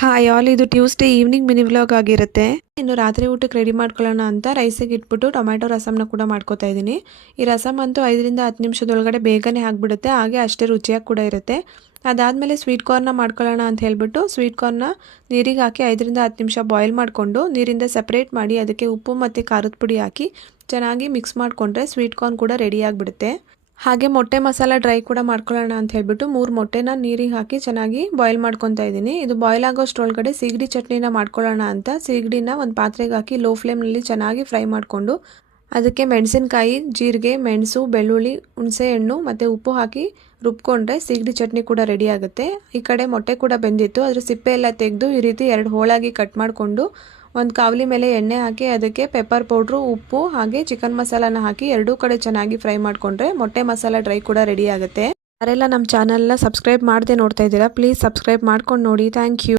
Hi all, ಇದು Tuesday evening mini vlog ಆಗಿರುತ್ತೆ. ಇನ್ನು ರಾತ್ರಿ ಊಟಕ್ಕೆ ರೆಡಿ ಮಾಡ್ಕೊಳ್ಳೋಣ ಅಂತ ರೈಸಿಗೆ ಇಟ್ಬಿಟ್ಟು ಟೊಮ್ಯಾಟೊ ರಸಮ್ನ ಕೂಡ ಮಾಡ್ಕೋತಾ ಇದ್ದೀನಿ. ಈ ರಸಮ್ ಅಂತೂ 5ರಿಂದ 10 ನಿಮಿಷದೊಳಗಡೆ ಬೇಗನೆ ಆಗಿಬಿಡುತ್ತೆ, ಹಾಗೆ ಅಷ್ಟೇ ರುಚಿಯಾಗಿ ಕೂಡ ಇರುತ್ತೆ. ಅದಾದಮೇಲೆ ಸ್ವೀಟ್ ಕಾರ್ನ್ನ ಮಾಡ್ಕೊಳ್ಳೋಣ ಅಂತ ಹೇಳ್ಬಿಟ್ಟು ಸ್ವೀಟ್ ಕಾರ್ನ್ನ ನೀರಿಗೆ ಹಾಕಿ 5ರಿಂದ 10 ನಿಮಿಷ ಬಾಯ್ಲ್ ಮಾಡಿಕೊಂಡು ನೀರಿಂದ ಸೆಪ್ರೇಟ್ ಮಾಡಿ ಅದಕ್ಕೆ ಉಪ್ಪು ಮತ್ತು ಖಾರದ ಪುಡಿ ಹಾಕಿ ಚೆನ್ನಾಗಿ ಮಿಕ್ಸ್ ಮಾಡಿಕೊಂಡ್ರೆ ಸ್ವೀಟ್ ಕಾರ್ನ್ ಕೂಡ ರೆಡಿ ಆಗಿಬಿಡುತ್ತೆ. ಹಾಗೆ ಮೊಟ್ಟೆ ಮಸಾಲ ಡ್ರೈ ಕೂಡ ಮಾಡ್ಕೊಳ್ಳೋಣ ಅಂತ ಹೇಳ್ಬಿಟ್ಟು 3 ಮೊಟ್ಟೆನ ನೀರಿಗೆ ಹಾಕಿ ಚೆನ್ನಾಗಿ ಬಾಯ್ಲ್ ಮಾಡ್ಕೊತಾ ಇದ್ದೀನಿ. ಇದು ಬಾಯ್ಲ್ ಆಗೋಷ್ಟರೊಳಗಡೆ ಸೀಗಡಿ ಚಟ್ನಿನ ಮಾಡ್ಕೊಳ್ಳೋಣ ಅಂತ ಸೀಗಡಿನ ಒಂದು ಪಾತ್ರೆಗೆ ಹಾಕಿ ಲೋ ಫ್ಲೇಮ್ನಲ್ಲಿ ಚೆನ್ನಾಗಿ ಫ್ರೈ ಮಾಡಿಕೊಂಡು ಅದಕ್ಕೆ ಮೆಣಸಿನಕಾಯಿ, ಜೀರಿಗೆ, ಮೆಣಸು, ಬೆಳ್ಳುಳ್ಳಿ, ಹುಣಸೆ ಹಣ್ಣು ಮತ್ತು ಉಪ್ಪು ಹಾಕಿ ರುಬ್ಕೊಂಡ್ರೆ ಸೀಗಡಿ ಚಟ್ನಿ ಕೂಡ ರೆಡಿ ಆಗುತ್ತೆ. ಈ ಕಡೆ ಮೊಟ್ಟೆ ಕೂಡ ಬೆಂದಿತ್ತು, ಅದ್ರ ಸಿಪ್ಪೆ ಎಲ್ಲ ತೆಗೆದು ಈ ರೀತಿ 2 ಹೋಳಾಗಿ ಕಟ್ ಮಾಡಿಕೊಂಡು ಒಂದು ಕಾವಲಿ ಮೇಲೆ ಎಣ್ಣೆ ಹಾಕಿ ಅದಕ್ಕೆ ಪೆಪ್ಪರ್ ಪೌಡ್ರು, ಉಪ್ಪು ಹಾಗೆ ಚಿಕನ್ ಮಸಾಲಾನ ಹಾಕಿ ಎರಡೂ ಕಡೆ ಚೆನ್ನಾಗಿ ಫ್ರೈ ಮಾಡಿಕೊಂಡ್ರೆ ಮೊಟ್ಟೆ ಮಸಾಲ ಡ್ರೈ ಕೂಡ ರೆಡಿ ಆಗುತ್ತೆ. ಯಾರೆಲ್ಲ ನಮ್ಮ ಚಾನಲ್ನ ಸಬ್ಸ್ಕ್ರೈಬ್ ಮಾಡದೆ ನೋಡ್ತಾ ಇದ್ದೀರಾ, ಪ್ಲೀಸ್ ಸಬ್ಸ್ಕ್ರೈಬ್ ಮಾಡ್ಕೊಂಡು ನೋಡಿ. Thank you.